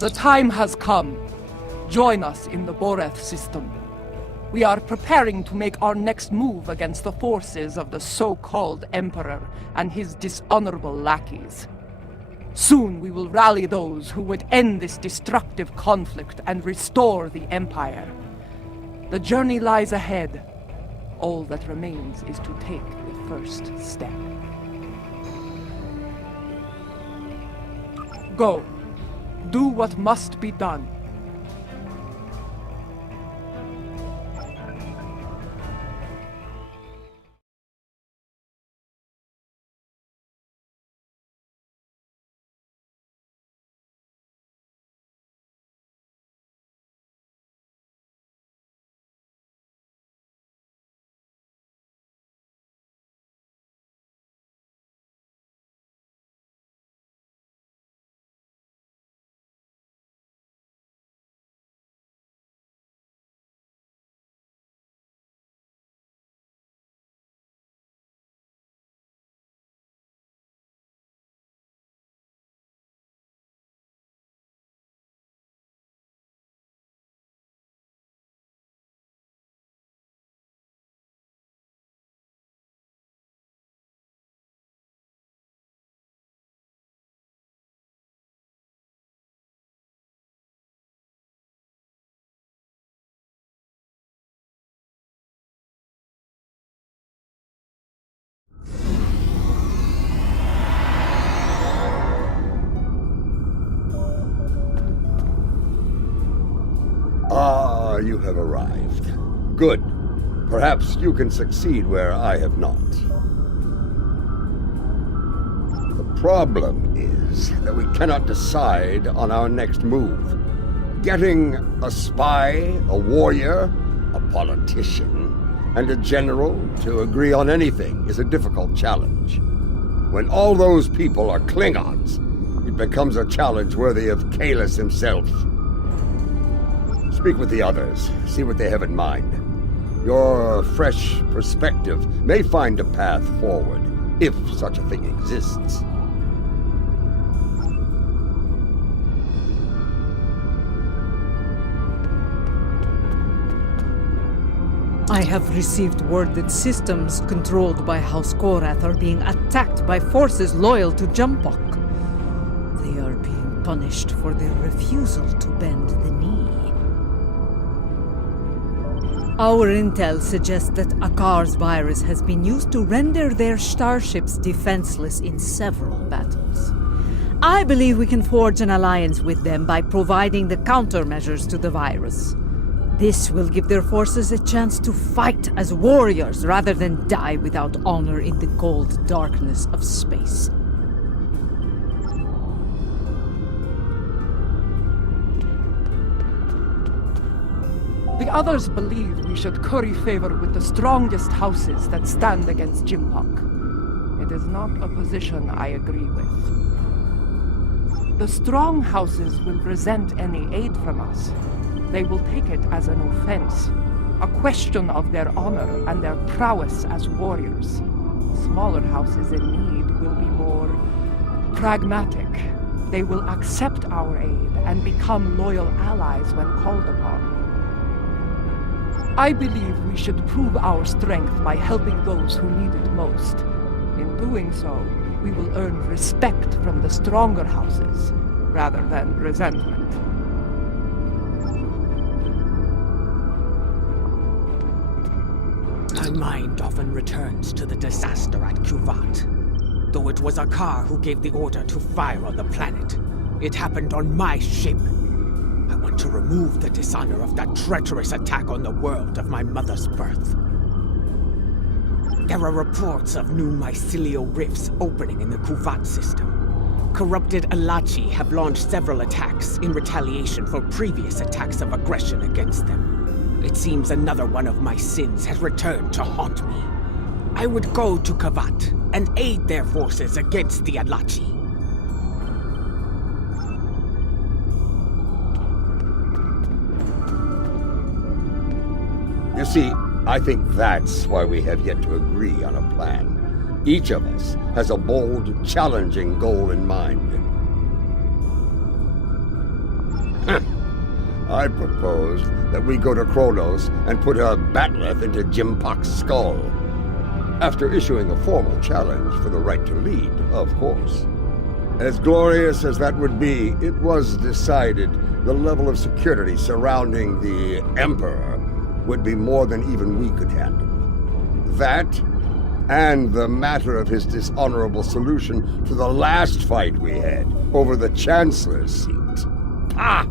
The time has come. Join us in the Boreth system. We are preparing to make our next move against the forces of the so-called Emperor and his dishonorable lackeys. Soon we will rally those who would end this destructive conflict and restore the Empire. The journey lies ahead. All that remains is to take the first step. Go. Do what must be done. Ah, you have arrived. Good. Perhaps you can succeed where I have not. The problem is that we cannot decide on our next move. Getting a spy, a warrior, a politician, and a general to agree on anything is a difficult challenge. When all those people are Klingons, it becomes a challenge worthy of Kahless himself. Speak with the others, see what they have in mind. Your fresh perspective may find a path forward, if such a thing exists. I have received word that systems controlled by House Korath are being attacked by forces loyal to Jumpok. They are being punished for their refusal to bend the knee. Our intel suggests that Akar's virus has been used to render their starships defenseless in several battles. I believe we can forge an alliance with them by providing the countermeasures to the virus. This will give their forces a chance to fight as warriors rather than die without honor in the cold darkness of space. The others believe we should curry favor with the strongest houses that stand against Jimpok. It is not a position I agree with. The strong houses will resent any aid from us. They will take it as an offense, a question of their honor and their prowess as warriors. Smaller houses in need will be more pragmatic. They will accept our aid and become loyal allies when called upon. I believe we should prove our strength by helping those who need it most. In doing so, we will earn respect from the stronger houses, rather than resentment. My mind often returns to the disaster at Kuvat. Though it was Akar who gave the order to fire on the planet, it happened on my ship. I want to remove the dishonor of that treacherous attack on the world of my mother's birth. There are reports of new mycelial rifts opening in the Kuvat system. Corrupted Alachi have launched several attacks in retaliation for previous attacks of aggression against them. It seems another one of my sins has returned to haunt me. I would go to Kavat and aid their forces against the Alachi. You see, I think that's why we have yet to agree on a plan. Each of us has a bold, challenging goal in mind. I propose that we go to Kronos and put a batleth into Jimpok's skull. After issuing a formal challenge for the right to lead, of course. As glorious as that would be, it was decided the level of security surrounding the Emperor would be more than even we could handle. That, and the matter of his dishonorable solution to the last fight we had over the Chancellor's seat. Ah!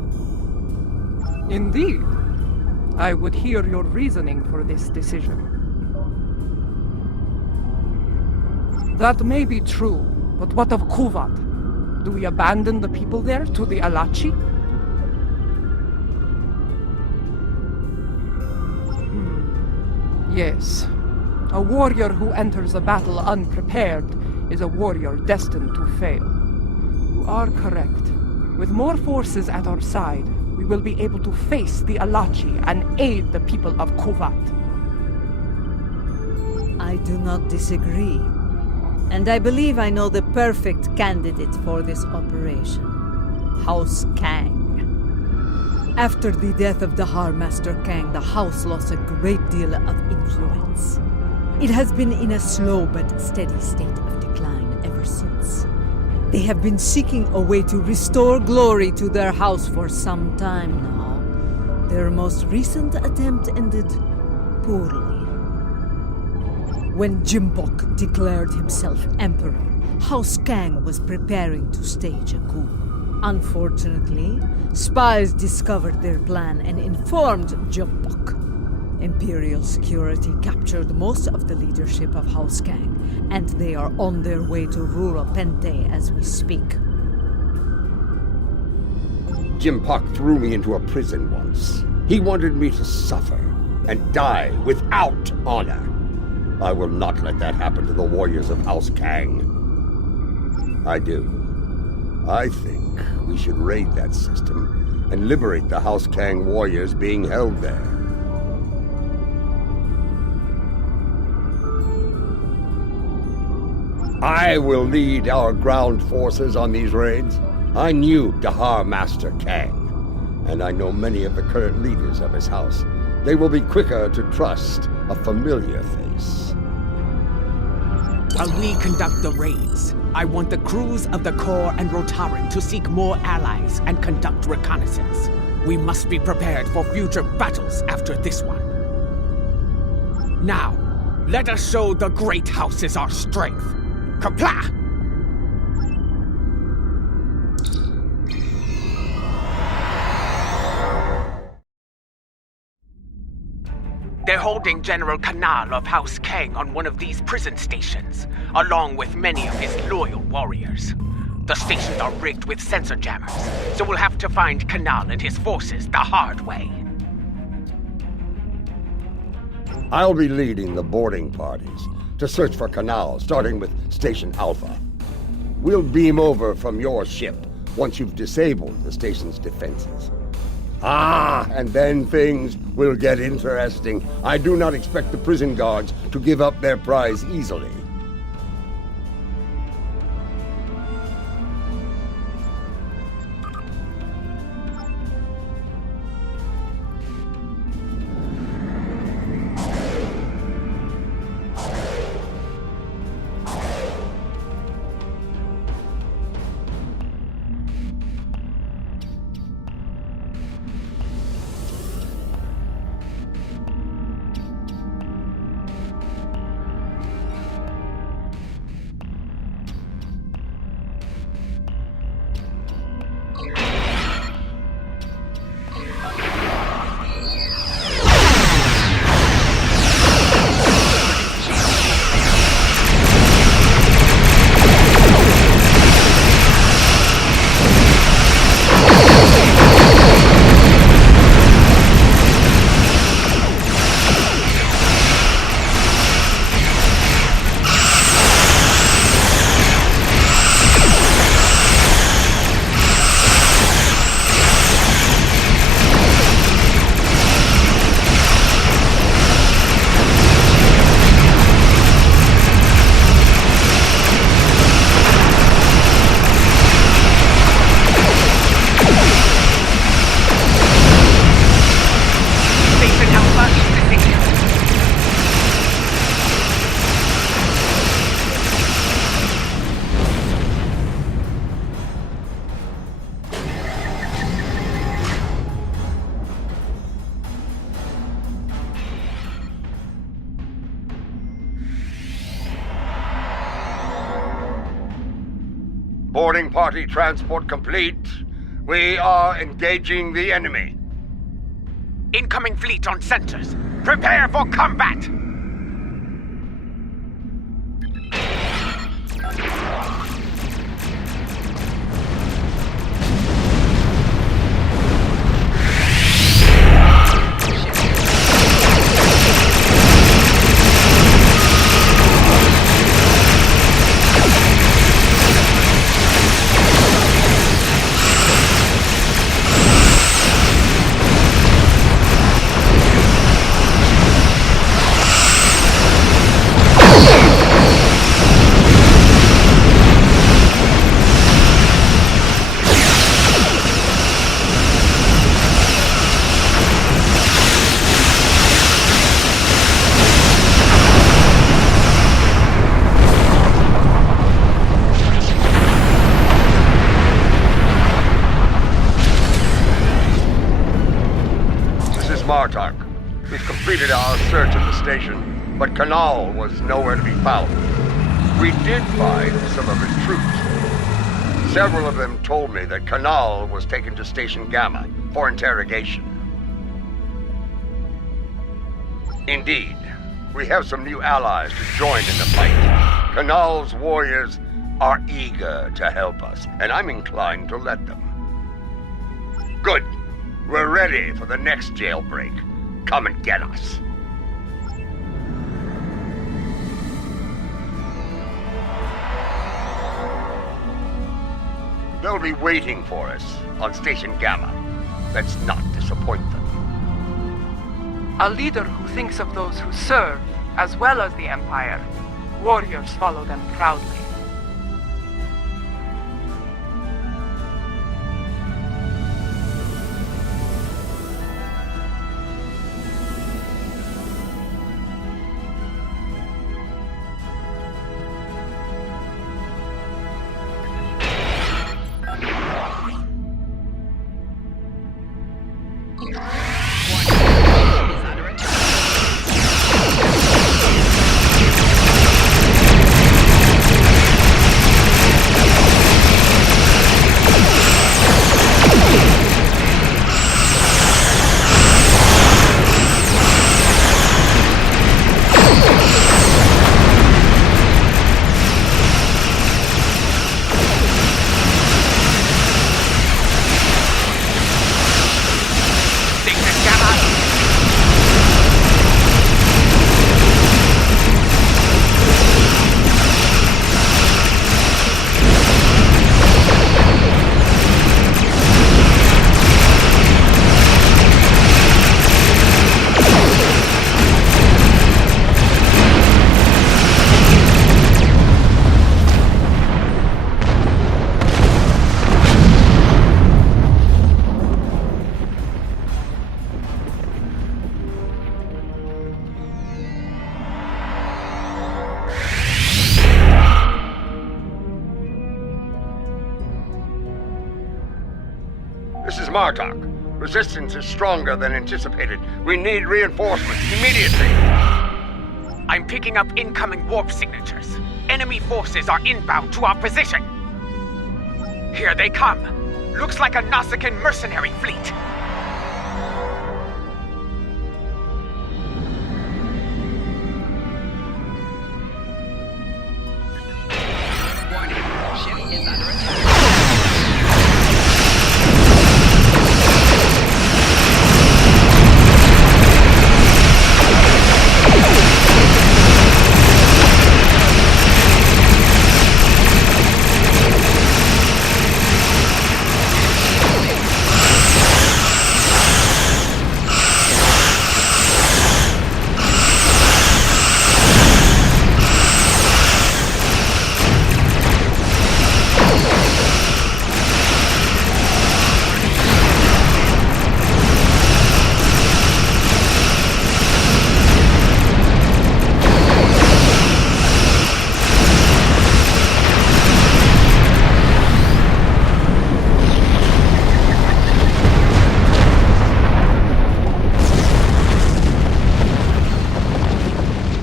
Indeed. I would hear your reasoning for this decision. That may be true, but what of Kuvat? Do we abandon the people there to the Alachi? Yes. A warrior who enters a battle unprepared is a warrior destined to fail. You are correct. With more forces at our side, we will be able to face the Alachi and aid the people of Kuvat. I do not disagree. And I believe I know the perfect candidate for this operation. House Kang. After the death of Dahar Master Kang, the house lost a great deal of influence. It has been in a slow but steady state of decline ever since. They have been seeking a way to restore glory to their house for some time now. Their most recent attempt ended poorly. When Jimpok declared himself emperor, House Kang was preparing to stage a coup. Unfortunately, spies discovered their plan and informed Jimpok. Imperial security captured most of the leadership of House Kang, and they are on their way to rural Pente as we speak. Jimpok threw me into a prison once. He wanted me to suffer and die without honor. I will not let that happen to the warriors of House Kang. I do. I think we should raid that system and liberate the House Kang warriors being held there. I will lead our ground forces on these raids. I knew Dahar Master Kang, and I know many of the current leaders of his house. They will be quicker to trust a familiar face. While we conduct the raids, I want the crews of the Corps and Rotaran to seek more allies and conduct reconnaissance. We must be prepared for future battles after this one. Now, let us show the great houses our strength. Kapla! They're holding General Kanal of House Kang on one of these prison stations, along with many of his loyal warriors. The stations are rigged with sensor jammers, so we'll have to find Kanal and his forces the hard way. I'll be leading the boarding parties to search for Kanal, starting with Station Alpha. We'll beam over from your ship once you've disabled the station's defenses. And then things will get interesting. I do not expect the prison guards to give up their prize easily. Boarding party transport complete. We are engaging the enemy. Incoming fleet on centers. Prepare for combat! Martok. We've completed our search of the station, but Kanal was nowhere to be found. We did find some of his troops. Several of them told me that Kanal was taken to Station Gamma for interrogation. Indeed, we have some new allies to join in the fight. Kanal's warriors are eager to help us, and I'm inclined to let them. Good. We're ready for the next jailbreak. Come and get us. They'll be waiting for us on Station Gamma. Let's not disappoint them. A leader who thinks of those who serve, as well as the Empire. Warriors follow them proudly. This is Martok. Resistance is stronger than anticipated. We need reinforcements immediately. I'm picking up incoming warp signatures. Enemy forces are inbound to our position. Here they come. Looks like a Nausicaan mercenary fleet. Warning, ship is under attack.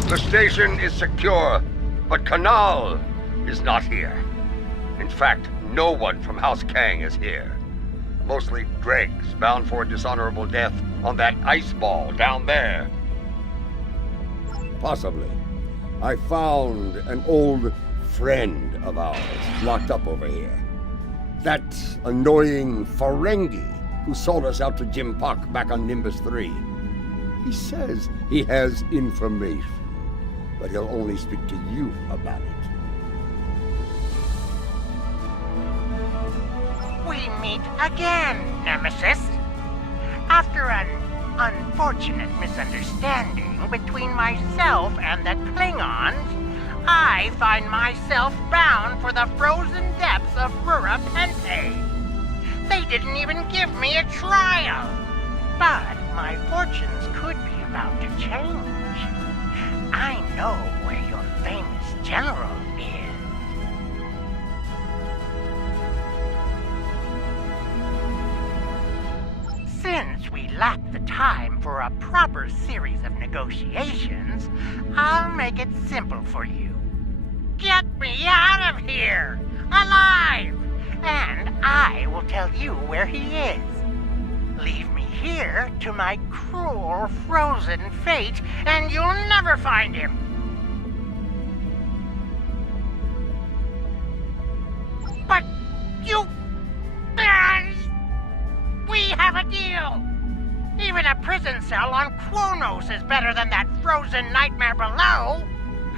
The station is secure, but Kanal is not here. In fact, No one from House Kang is here. Mostly dregs bound for a dishonorable death on that ice ball down there. Possibly. I found an old friend of ours locked up over here. That annoying Ferengi who sold us out to Jim Pock back on Nimbus 3. He says he has information, but he'll only speak to you about it. We meet again, Nemesis. After an unfortunate misunderstanding between myself and the Klingons, I find myself bound for the frozen depths of Rura Penthe. They didn't even give me a trial. But my fortunes could be about to change. I know where your famous general is. Since we lack the time for a proper series of negotiations, I'll make it simple for you. Get me out of here, alive, and I will tell you where he is. Leave me here to my cruel, frozen fate, and you'll never find him. But you... We have a deal! Even a prison cell on Kronos is better than that frozen nightmare below!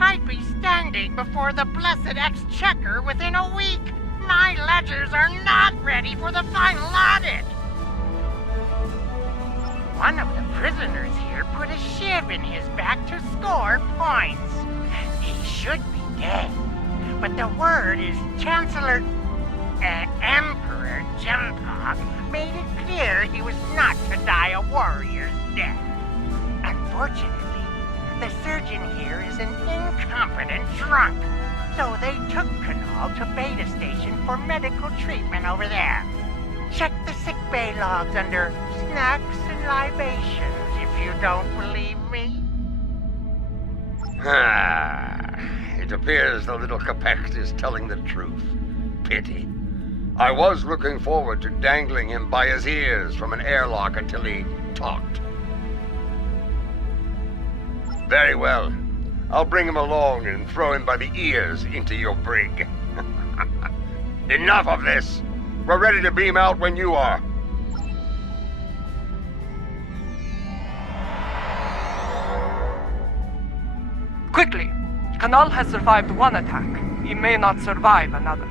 I'd be standing before the blessed exchequer within a week! My ledgers are not ready for the final audit! One of the prisoners here put a shiv in his back to score points. He should be dead, but the word is Chancellor... Emperor Jempog made it clear he was not to die a warrior's death. Unfortunately, the surgeon here is an incompetent drunk, so they took Kanal to Beta Station for medical treatment over there. Check the sickbay logs under snacks and libations if you don't believe me. It appears the little Capex is telling the truth. Pity. I was looking forward to dangling him by his ears from an airlock until he talked. Very well. I'll bring him along and throw him by the ears into your brig. Enough of this! We're ready to beam out when you are. Quickly! Kanal has survived one attack. He may not survive another.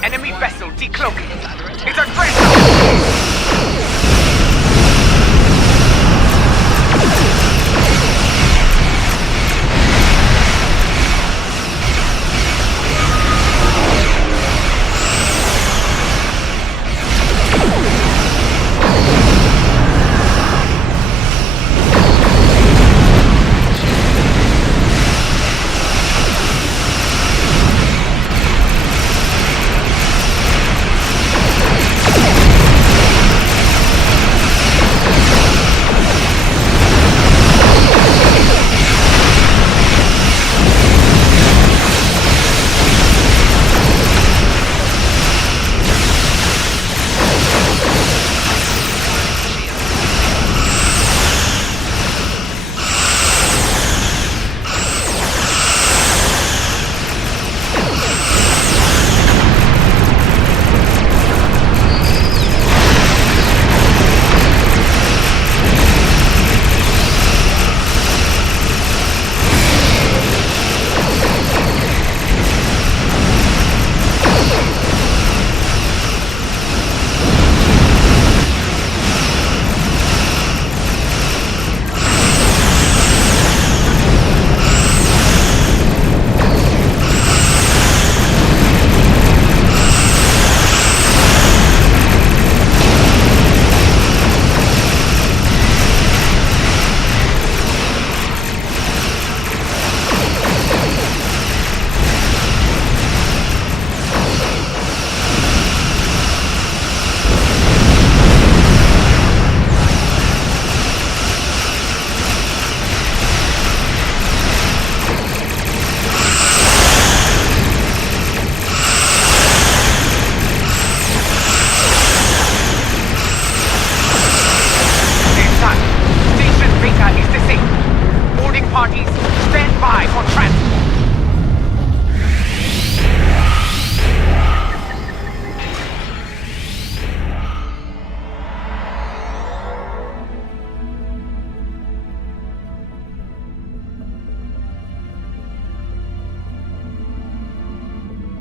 Enemy vessel decloaking. It's a dreadnought!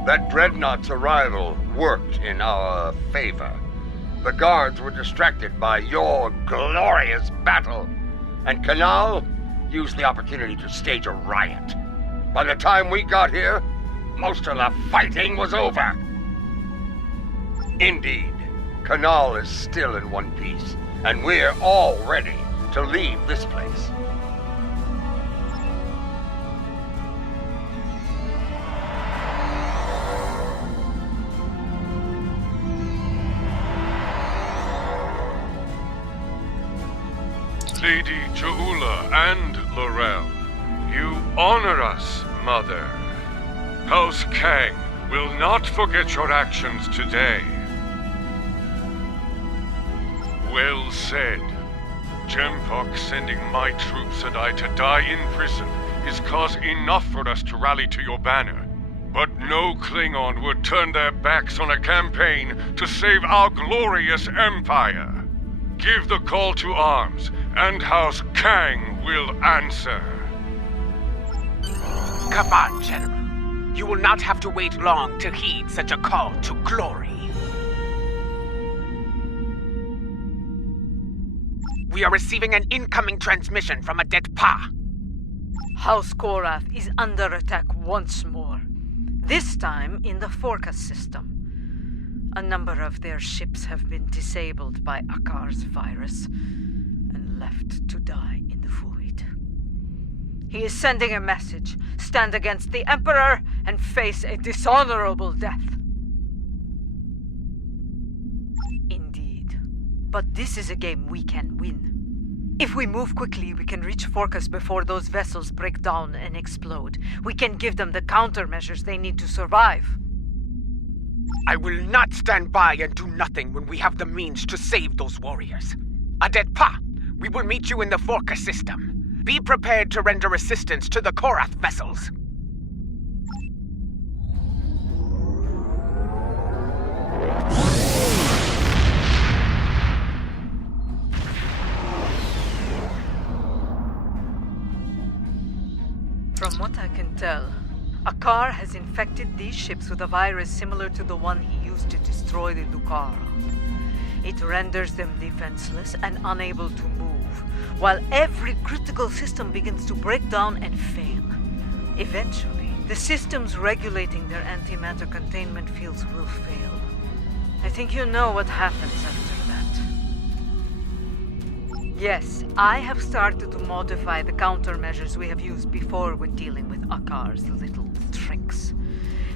That dreadnought's arrival worked in our favor. The guards were distracted by your glorious battle, and Kanal used the opportunity to stage a riot. By the time we got here, most of the fighting was over. Indeed, Kanal is still in one piece, and we're all ready to leave this place. Lady Ja'ula and Laurel, you honor us, Mother. House Kang will not forget your actions today. Well said. Jempok sending my troops and I to die in prison is cause enough for us to rally to your banner. But no Klingon would turn their backs on a campaign to save our glorious empire. Give the call to arms, and House Kang will answer. Come on, General. You will not have to wait long to heed such a call to glory. We are receiving an incoming transmission from Adet Pa. House Korath is under attack once more. This time in the Forcas system. A number of their ships have been disabled by Akar's virus and left to die in the void. He is sending a message. Stand against the Emperor and face a dishonorable death. Indeed. But this is a game we can win. If we move quickly, we can reach Forcas before those vessels break down and explode. We can give them the countermeasures they need to survive. I will not stand by and do nothing when we have the means to save those warriors. Adet Pa, we will meet you in the Forcas system. Be prepared to render assistance to the Korath vessels. From what I can tell, Akar has infected these ships with a virus similar to the one he used to destroy the Lucara. It renders them defenseless and unable to move, while every critical system begins to break down and fail. Eventually, the systems regulating their antimatter containment fields will fail. I think you know what happens after that. Yes, I have started to modify the countermeasures we have used before when dealing with Akar's little tricks.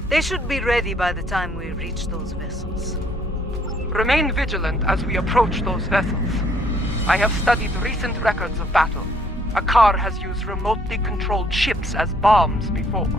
They should be ready by the time we reach those vessels. Remain vigilant as we approach those vessels. I have studied recent records of battle. Akar has used remotely controlled ships as bombs before.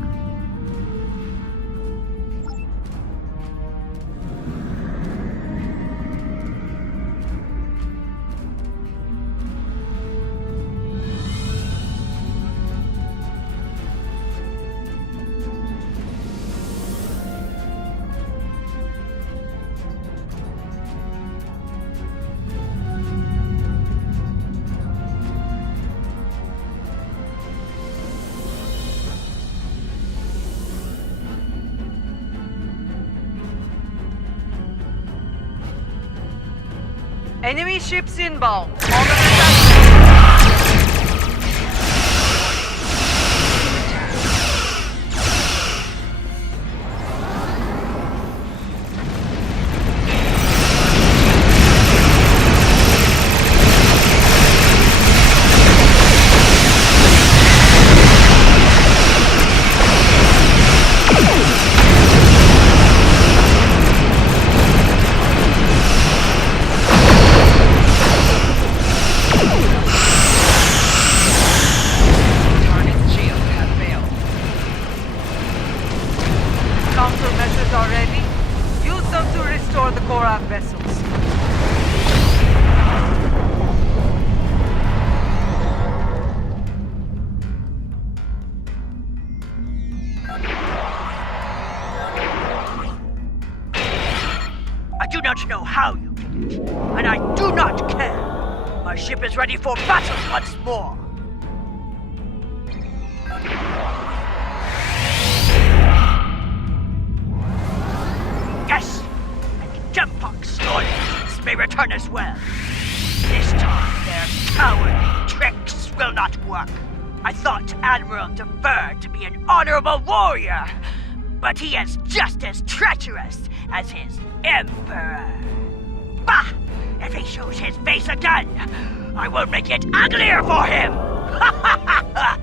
Enemy ships inbound. On attack. Countermeasures are ready. Use them to restore the Korath vessels. I do not know how you did it, and I do not care. My ship is ready for battle once more. return as well. This time, their cowardly tricks will not work. I thought Admiral Dever to be an honorable warrior, but he is just as treacherous as his Emperor. Bah! If he shows his face again, I will make it uglier for him! Ha ha ha ha!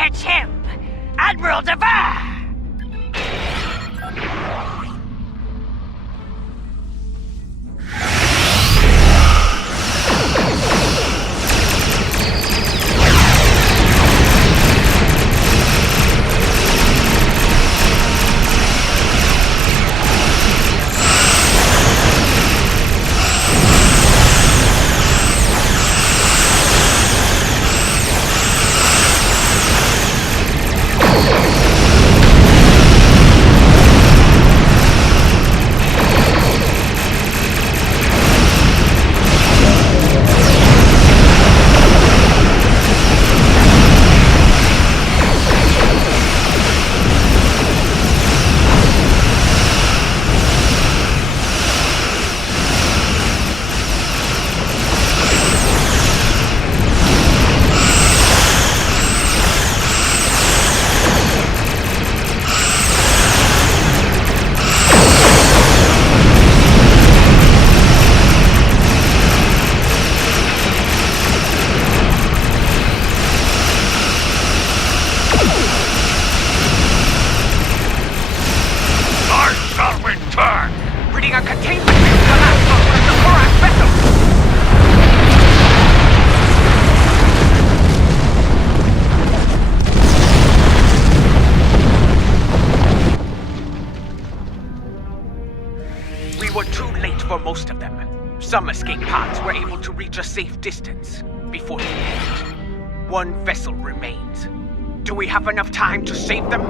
It's him! Admiral Dever! Reading a containment field collapse on one of the Korak vessels. We were too late for most of them. Some escape pods were able to reach a safe distance before the end. One vessel remains. Do we have enough time to save them?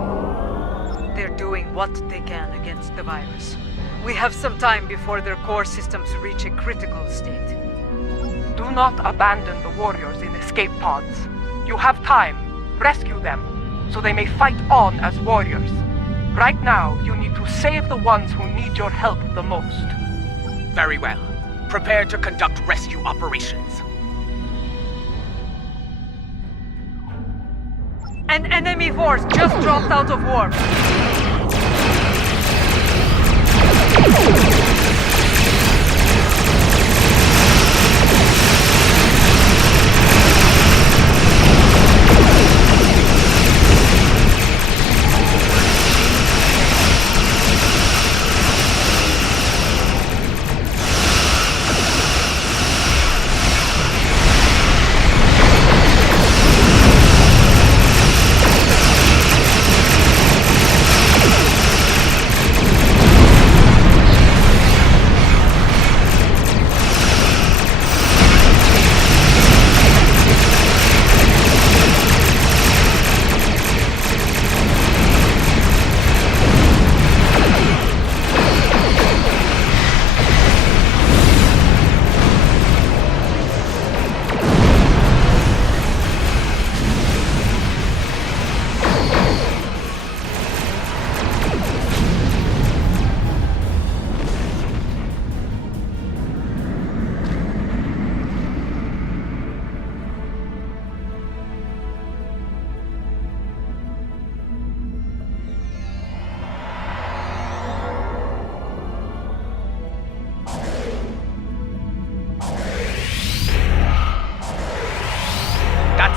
They're doing what they can against the virus. We have some time before their core systems reach a critical state. Do not abandon the warriors in escape pods. You have time. Rescue them, so they may fight on as warriors. Right now, you need to save the ones who need your help the most. Very well. Prepare to conduct rescue operations. An enemy force just dropped out of warp.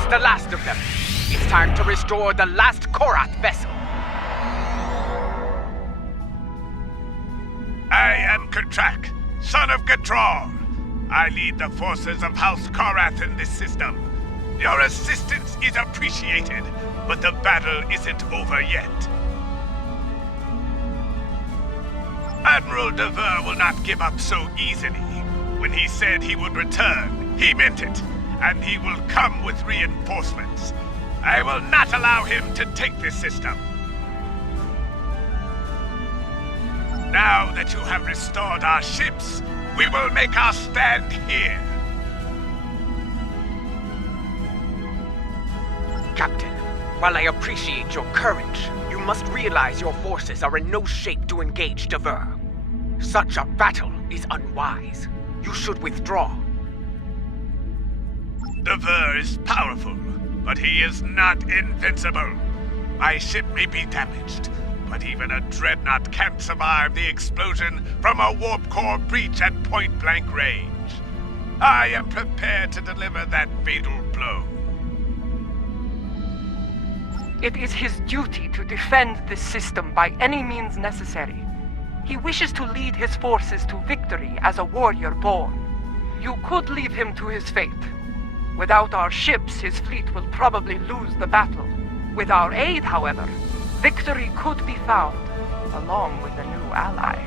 The last of them. It's time to restore the last Korath vessel. I am Katrak, son of Gatral. I lead the forces of House Korath in this system. Your assistance is appreciated, but the battle isn't over yet. Admiral Dever will not give up so easily. When he said he would return, he meant it. And he will come with reinforcements. I will not allow him to take this system. Now that you have restored our ships, we will make our stand here. Captain, while I appreciate your courage, you must realize your forces are in no shape to engage Dever. Such a battle is unwise. You should withdraw. Dever is powerful, but he is not invincible. My ship may be damaged, but even a dreadnought can't survive the explosion from a warp core breach at point-blank range. I am prepared to deliver that fatal blow. It is his duty to defend this system by any means necessary. He wishes to lead his forces to victory as a warrior born. You could leave him to his fate. Without our ships, his fleet will probably lose the battle. With our aid, however, victory could be found, along with a new ally.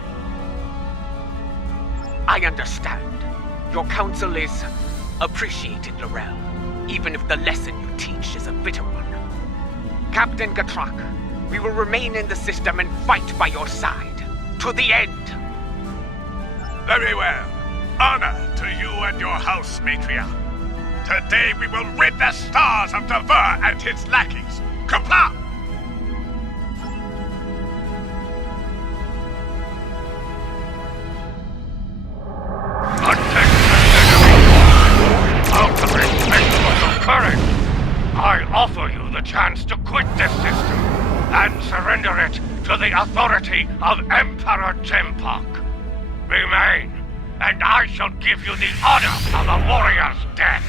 I understand. Your counsel is appreciated, Laurel, even if the lesson you teach is a bitter one. Captain Gatrak, we will remain in the system and fight by your side, to the end. Very well. Honor to you and your house, Matriarch. Today we will rid the stars of Dever and his lackeys. Comply! Out of respect for your courage, I offer you the chance to quit this system and surrender it to the authority of Emperor Jempok. Remain, and I shall give you the honor of a warrior's death.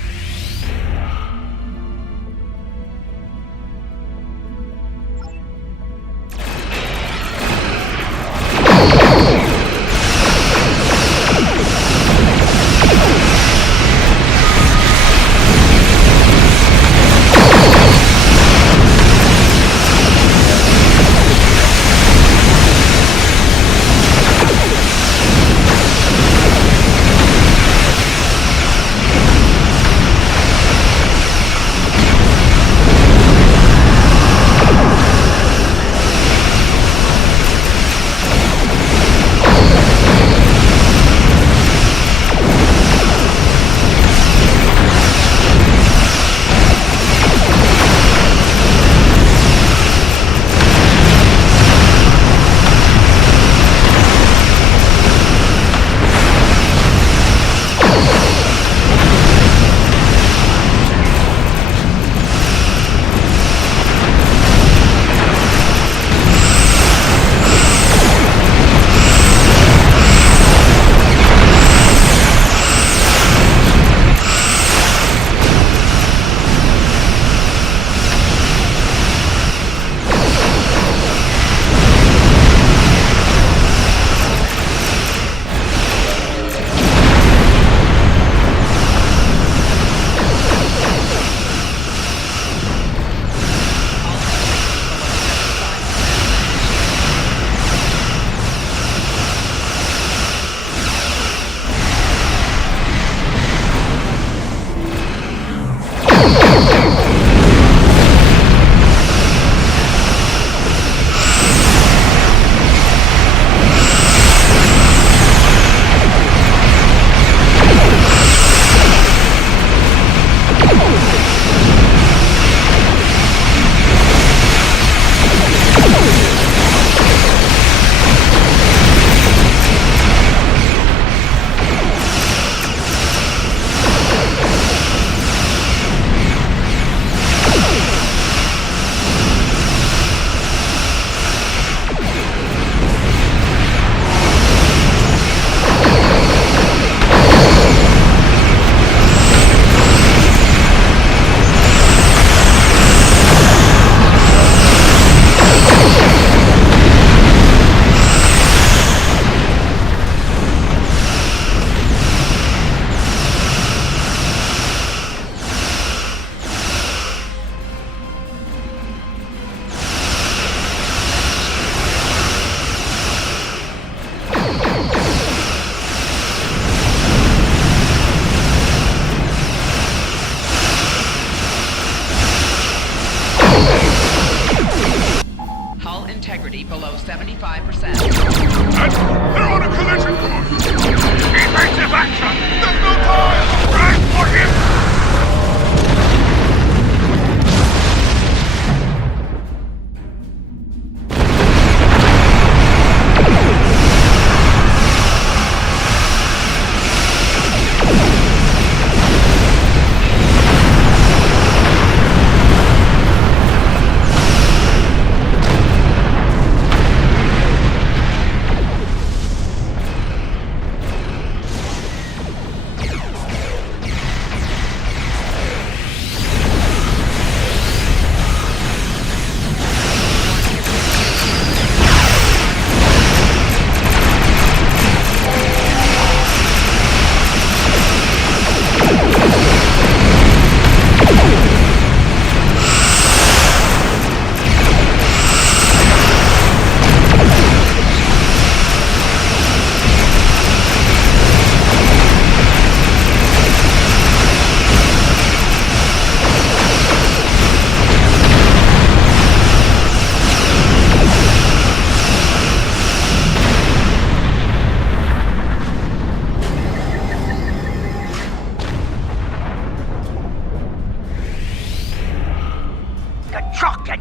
security below 75%. They're on a collision course! Evasive action! There's no time! Right for him!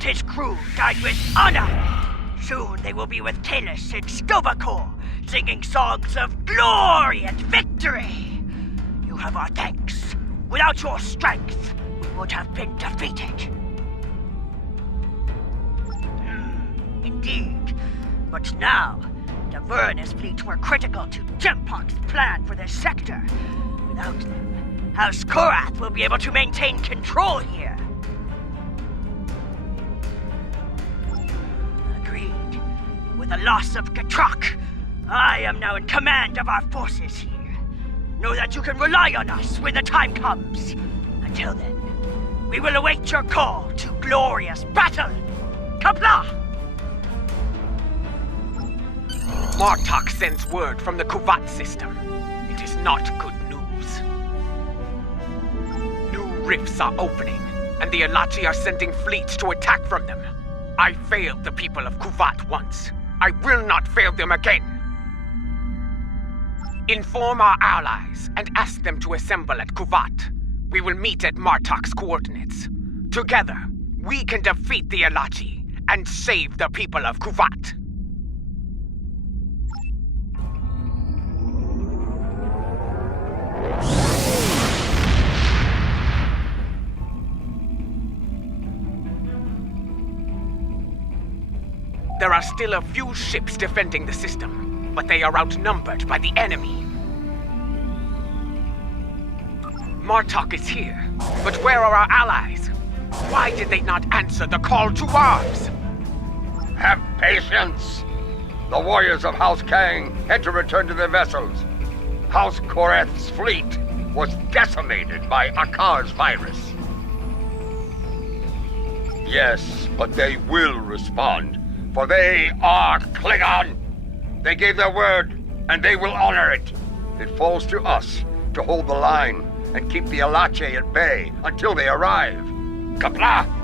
His crew died with honor. Soon they will be with Talis and Tovakor, singing songs of glory and victory. You have our thanks. Without your strength, we would have been defeated. Indeed. But now, the Varanus fleet were critical to Jempok's plan for this sector. Without them, House Korath will be able to maintain control here. With the loss of Katrak, I am now in command of our forces here. Know that you can rely on us when the time comes. Until then, we will await your call to glorious battle. Qapla'! Martok sends word from the Kuvat system. It is not good news. New rifts are opening, and the Alachi are sending fleets to attack from them. I failed the people of Kuvat once. I will not fail them again. Inform our allies and ask them to assemble at Kuvat. We will meet at Martok's coordinates. Together, we can defeat the Alachi and save the people of Kuvat. There are still a few ships defending the system, but they are outnumbered by the enemy. Martok is here, but where are our allies? Why did they not answer the call to arms? Have patience! The warriors of House Kang had to return to their vessels. House Korath's fleet was decimated by Akar's virus. Yes, but they will respond. For they are Klingon! They gave their word, and they will honor it. It falls to us to hold the line and keep the Alache at bay until they arrive. Qapla'!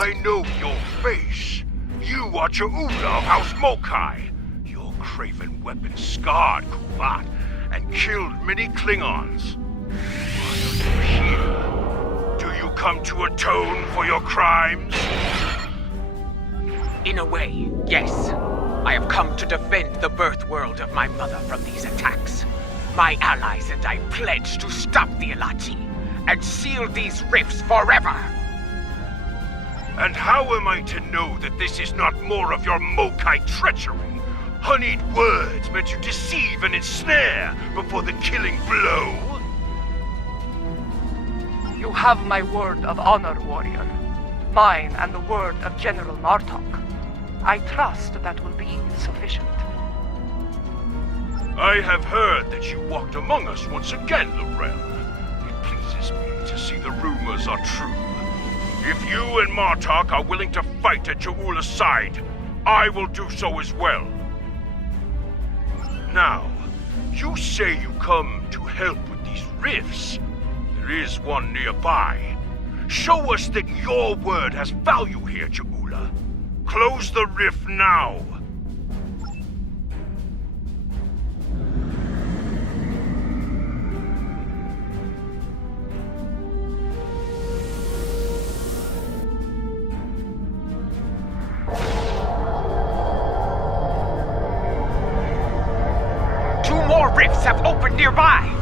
I know your face. You are Ja'ula of House Mokai. Your craven weapon scarred Kuvat and killed many Klingons. Why are you here? Do you come to atone for your crimes? In a way, yes. I have come to defend the birth world of my mother from these attacks. My allies and I pledge to stop the Alachi and seal these rifts forever. And how am I to know that this is not more of your Mokai treachery? Honeyed words meant to deceive and ensnare before the killing blow? You have my word of honor, warrior. Mine and the word of General Martok. I trust that will be sufficient. I have heard that you walked among us once again, Lorel. It pleases me to see the rumors are true. If you and Martok are willing to fight at Ja'ula's side, I will do so as well. Now, you say you come to help with these rifts. There is one nearby. Show us that your word has value here, Ja'ula. Close the rift now. Two more rifts have opened nearby!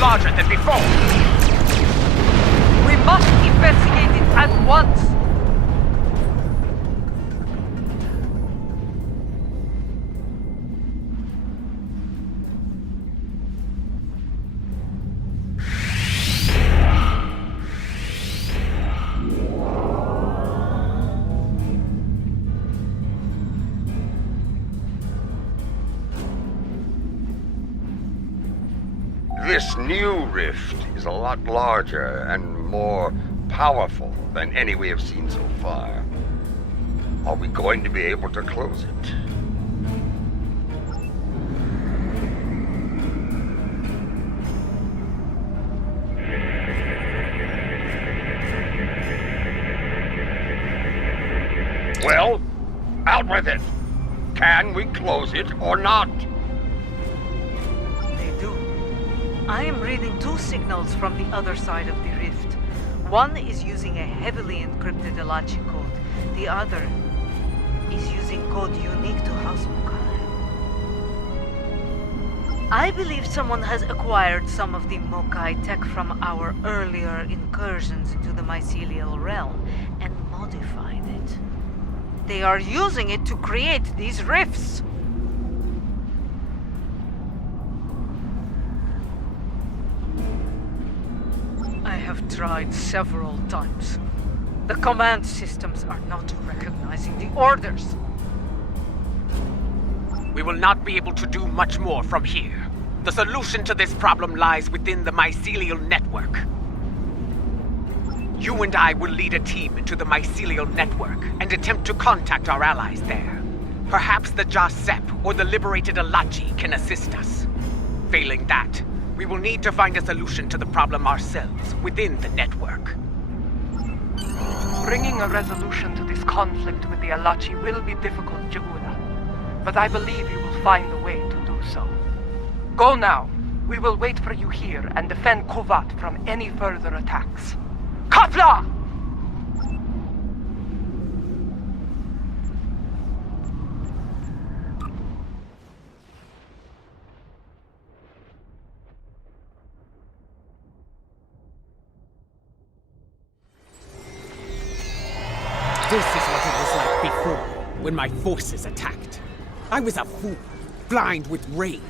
larger than before. We must investigate it at once! This new rift is a lot larger and more powerful than any we have seen so far. Are we going to be able to close it? Well, out with it! Can we close it or not? They do. I am reading 2 signals from the other side of the rift. One is using a heavily encrypted Elachi code. The other is using code unique to House Mokai. I believe someone has acquired some of the Mokai tech from our earlier incursions into the mycelial realm and modified it. They are using it to create these rifts. I have tried several times. The command systems are not recognizing the orders. We will not be able to do much more from here. The solution to this problem lies within the mycelial network. You and I will lead a team into the mycelial network and attempt to contact our allies there. Perhaps the Jasep or the liberated Elachi can assist us. Failing that, we will need to find a solution to the problem ourselves within the network. Bringing a resolution to this conflict with the Elachi will be difficult, Jaguna. But I believe you will find a way to do so. Go now. We will wait for you here and defend Kuvat from any further attacks. Katla! This is what it was like before, when my forces attacked. I was a fool, blind with rage.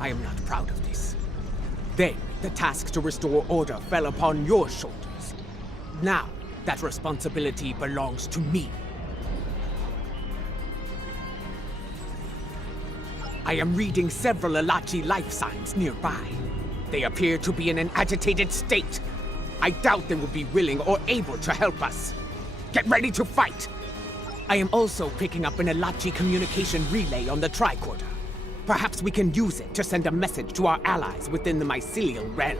I am not proud of this. Then, the task to restore order fell upon your shoulders. Now, that responsibility belongs to me. I am reading several Elachi life signs nearby. They appear to be in an agitated state. I doubt they will be willing or able to help us. Get ready to fight! I am also picking up an Elachi communication relay on the tricorder. Perhaps we can use it to send a message to our allies within the mycelial realm.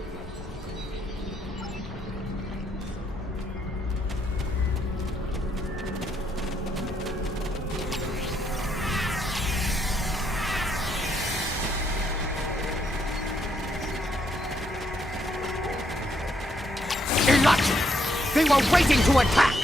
Elachi! They were waiting to attack!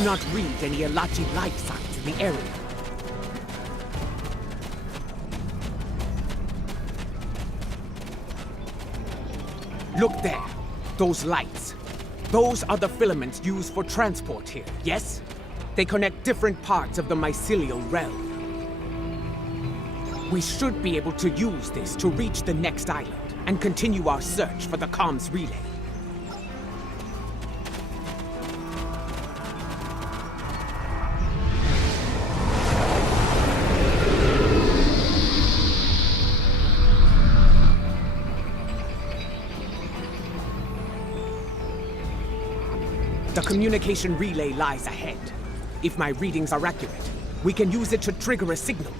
Do not read any Elachi life signs in the area. Look there. Those lights. Those are the filaments used for transport here, yes? They connect different parts of the mycelial realm. We should be able to use this to reach the next island and continue our search for the comms relay. The communication relay lies ahead. If my readings are accurate, we can use it to trigger a signal.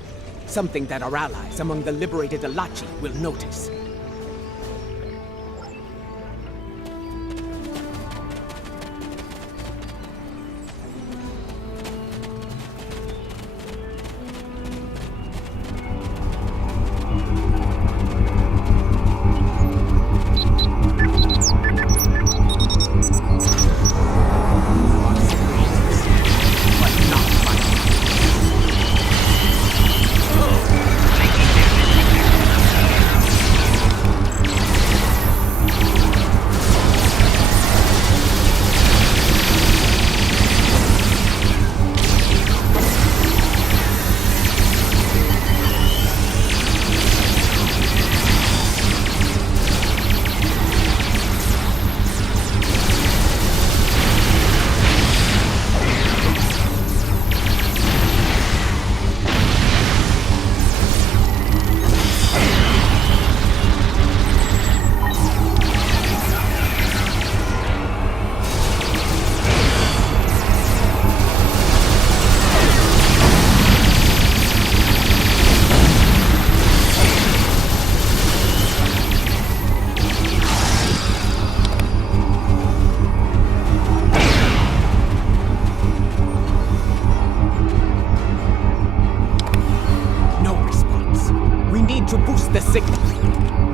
Something that our allies among the liberated Alachi will notice.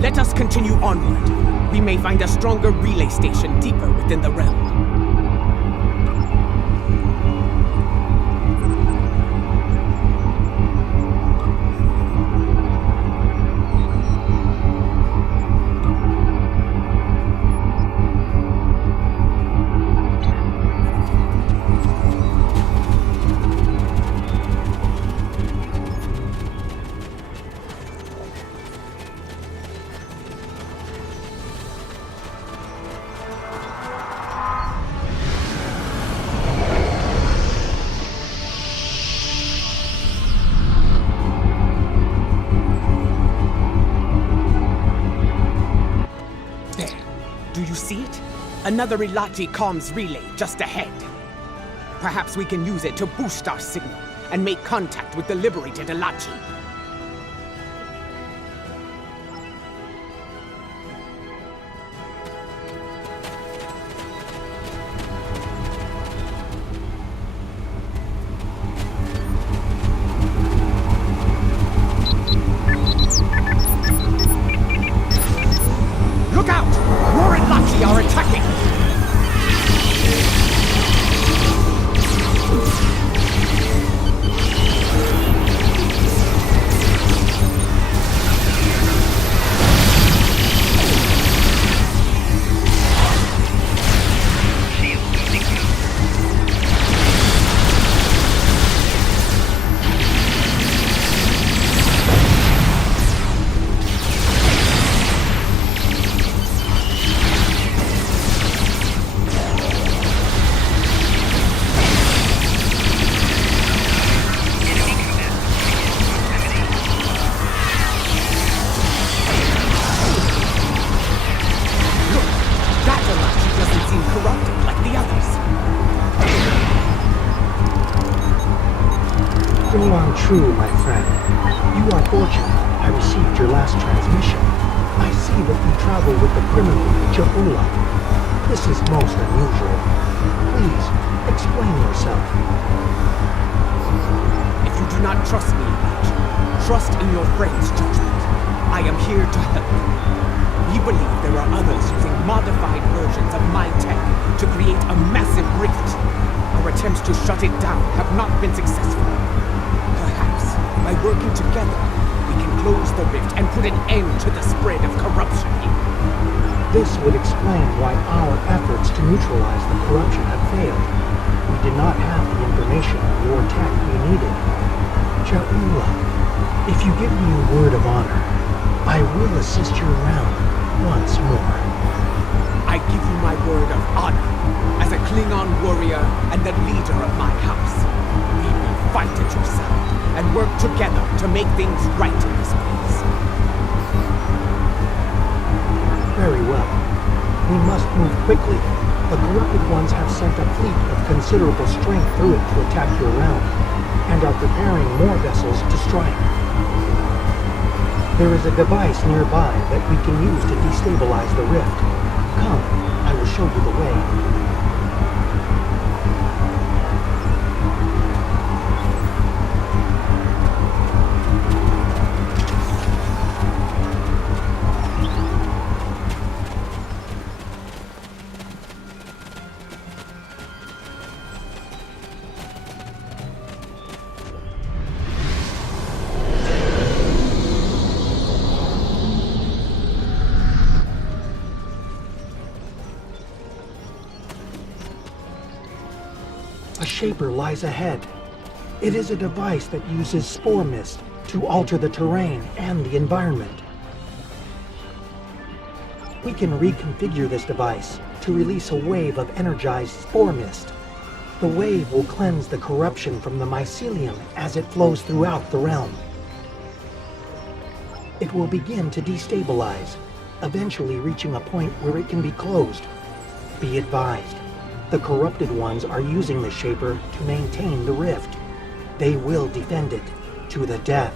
Let us continue onward. We may find a stronger relay station deeper within the realm. See it? Another Ilachi comms relay just ahead. Perhaps we can use it to boost our signal and make contact with the liberated Ilachi. True, my friend. You are fortunate. I received your last transmission. I see that you travel with the criminal Ja'ula. This is most unusual. Please, explain yourself. If you do not trust me, trust in your friend's judgment. I am here to help. We believe there are others using modified versions of my tech to create a massive rift. Our attempts to shut it down have not been successful. By working together, we can close the rift and put an end to the spread of corruption here. This would explain why our efforts to neutralize the corruption have failed. We did not have the information or tech we needed. Ja'ula, if you give me your word of honor, I will assist you around once more. I give you my word of honor as a Klingon warrior and the leader of my house. We will fight at your side and work together to make things right in this place. Very well. We must move quickly. The corrupted ones have sent a fleet of considerable strength through it to attack your realm, and are preparing more vessels to strike. There is a device nearby that we can use to destabilize the rift. Come, I will show you the way. A Shaper lies ahead. It is a device that uses spore mist to alter the terrain and the environment. We can reconfigure this device to release a wave of energized spore mist. The wave will cleanse the corruption from the mycelium as it flows throughout the realm. It will begin to destabilize, eventually reaching a point where it can be closed. Be advised. The corrupted ones are using the Shaper to maintain the rift. They will defend it to the death.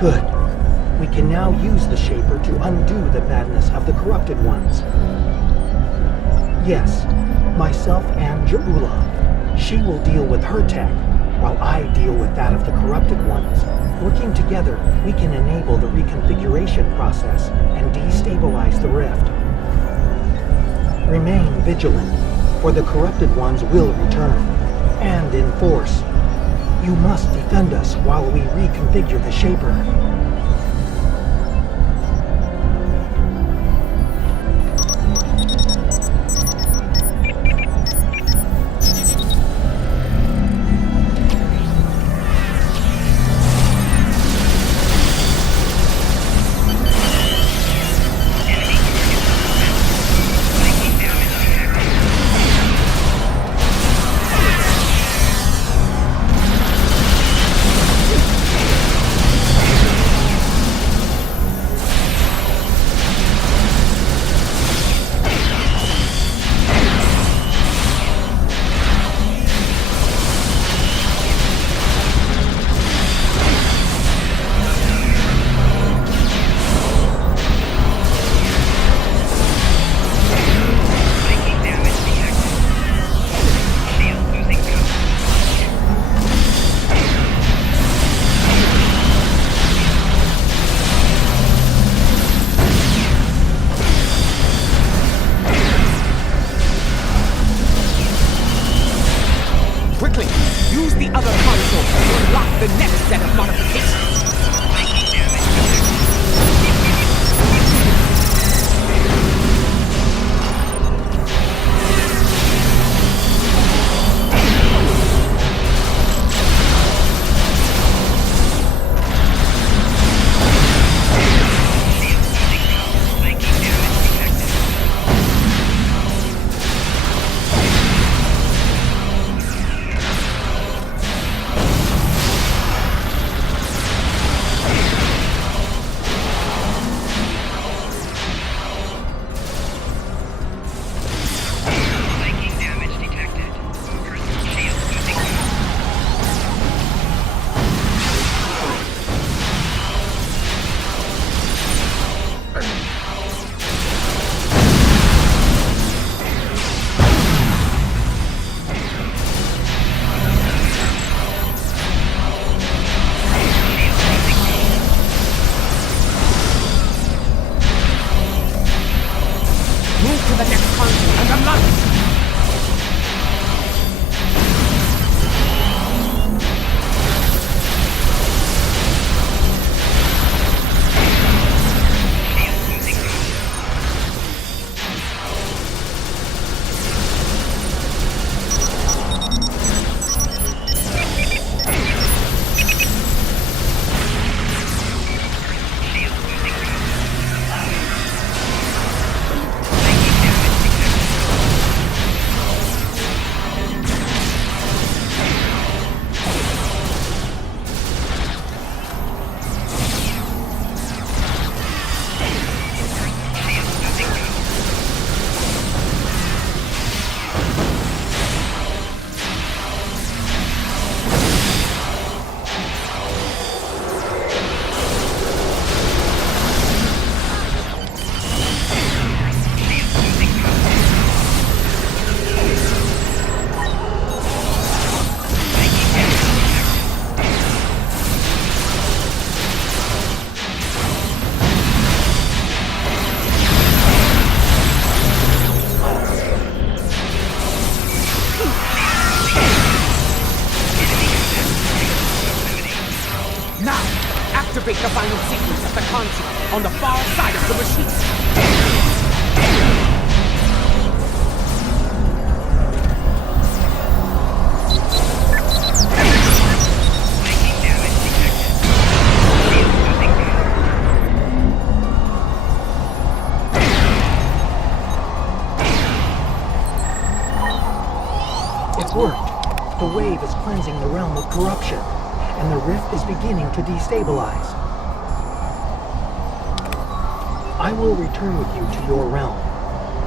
Good. We can now use the Shaper to undo the madness of the corrupted ones. Yes, myself and Ja'ula. She will deal with her tech, while I deal with that of the corrupted ones. Working together, we can enable the reconfiguration process and destabilize the rift. Remain vigilant, for the corrupted ones will return, and in force. You must defend us while we reconfigure the Shaper. the final sequence of the console on the far side of the machine. It's worked. The wave is cleansing the realm of corruption, and the rift is beginning to destabilize. I will return with you to your realm.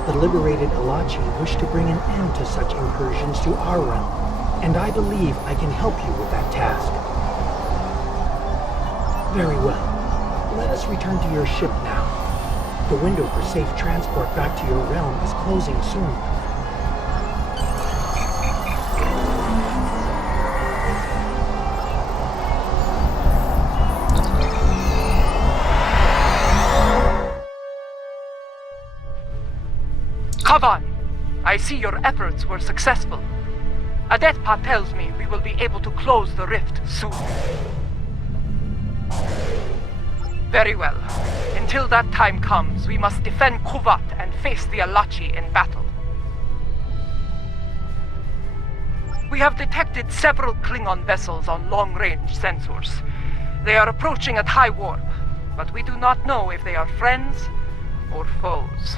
The liberated Alachi wish to bring an end to such incursions to our realm, and I believe I can help you with that task. Very well. Let us return to your ship now. The window for safe transport back to your realm is closing soon. Kavan, I see your efforts were successful. Adetpa tells me we will be able to close the rift soon. Very well. Until that time comes, we must defend Kuvat and face the Alachi in battle. We have detected several Klingon vessels on long-range sensors. They are approaching at high warp, but we do not know if they are friends or foes.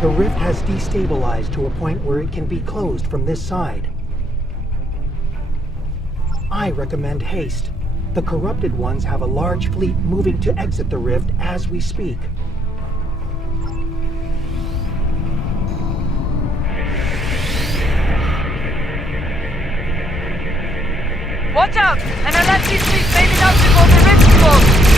The rift has destabilized to a point where it can be closed from this side. I recommend haste. The corrupted ones have a large fleet moving to exit the rift as we speak. Watch out! An Alachi fleet may be out before the rift close!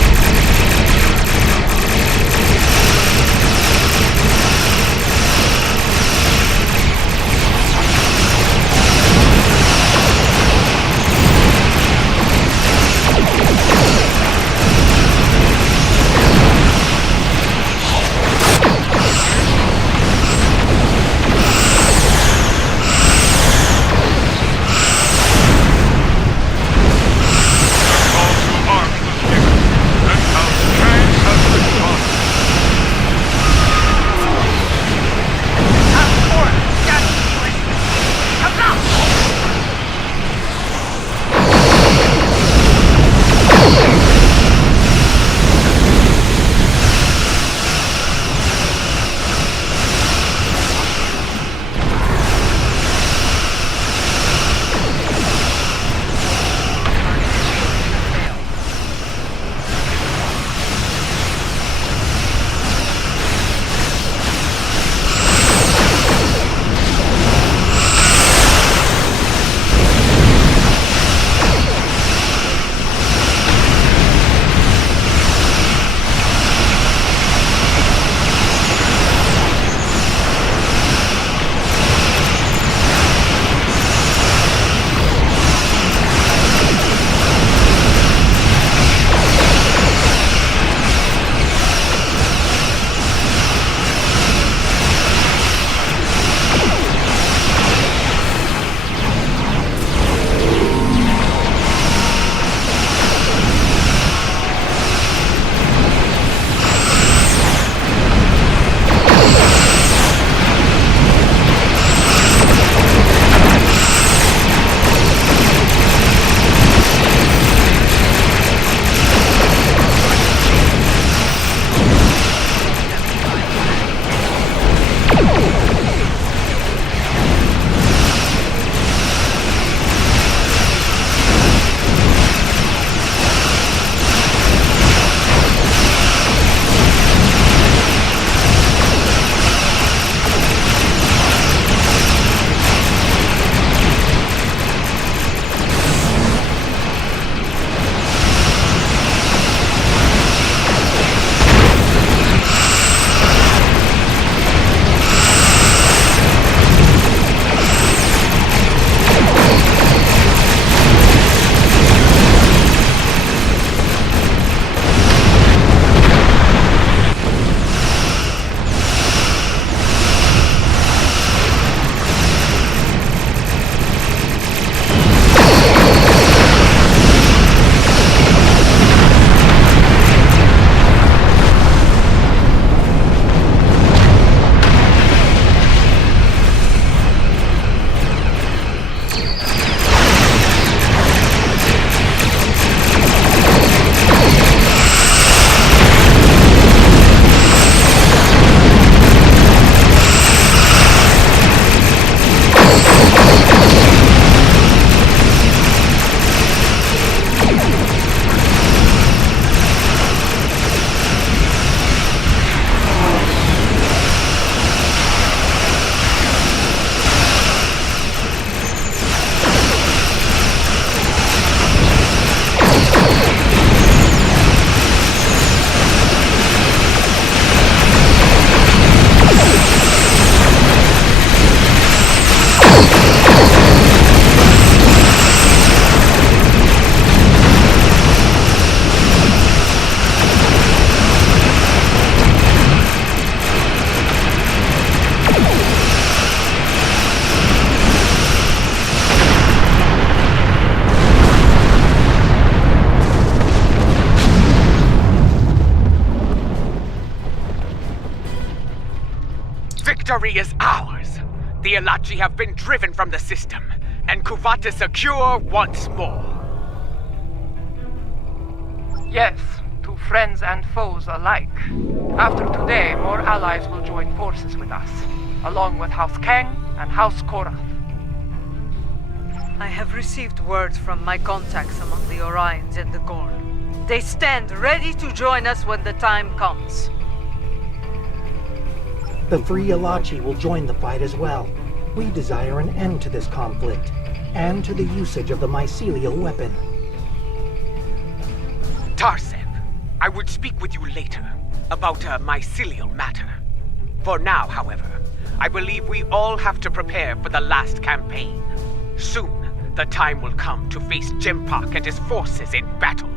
Victory is ours. The Alachi have been driven from the system, and Kuvat is secure once more. Yes, to friends and foes alike. After today, more allies will join forces with us, along with House Kang and House Korath. I have received word from my contacts among the Orions and the Gorn. They stand ready to join us when the time comes. The three Alachi will join the fight as well. We desire an end to this conflict, and to the usage of the mycelial weapon. Tarsev, I would speak with you later about a mycelial matter. For now, however, I believe we all have to prepare for the last campaign. Soon, the time will come to face Jimpak and his forces in battle.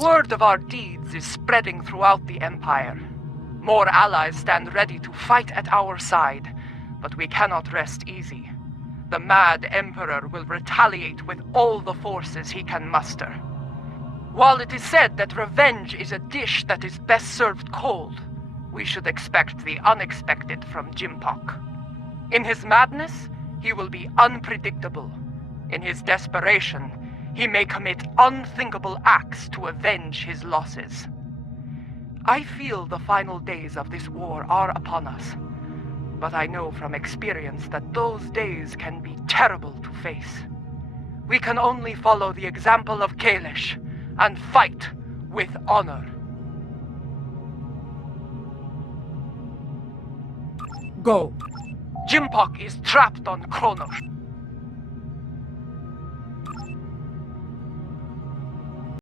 Word of our deeds is spreading throughout the Empire. More allies stand ready to fight at our side, but we cannot rest easy. The Mad Emperor will retaliate with all the forces he can muster. While it is said that revenge is a dish that is best served cold, we should expect the unexpected from Jimpak. In his madness, he will be unpredictable. In his desperation, he may commit unthinkable acts to avenge his losses. I feel the final days of this war are upon us, but I know from experience that those days can be terrible to face. We can only follow the example of Kalish and fight with honor. Go. Jimpak is trapped on Kronos.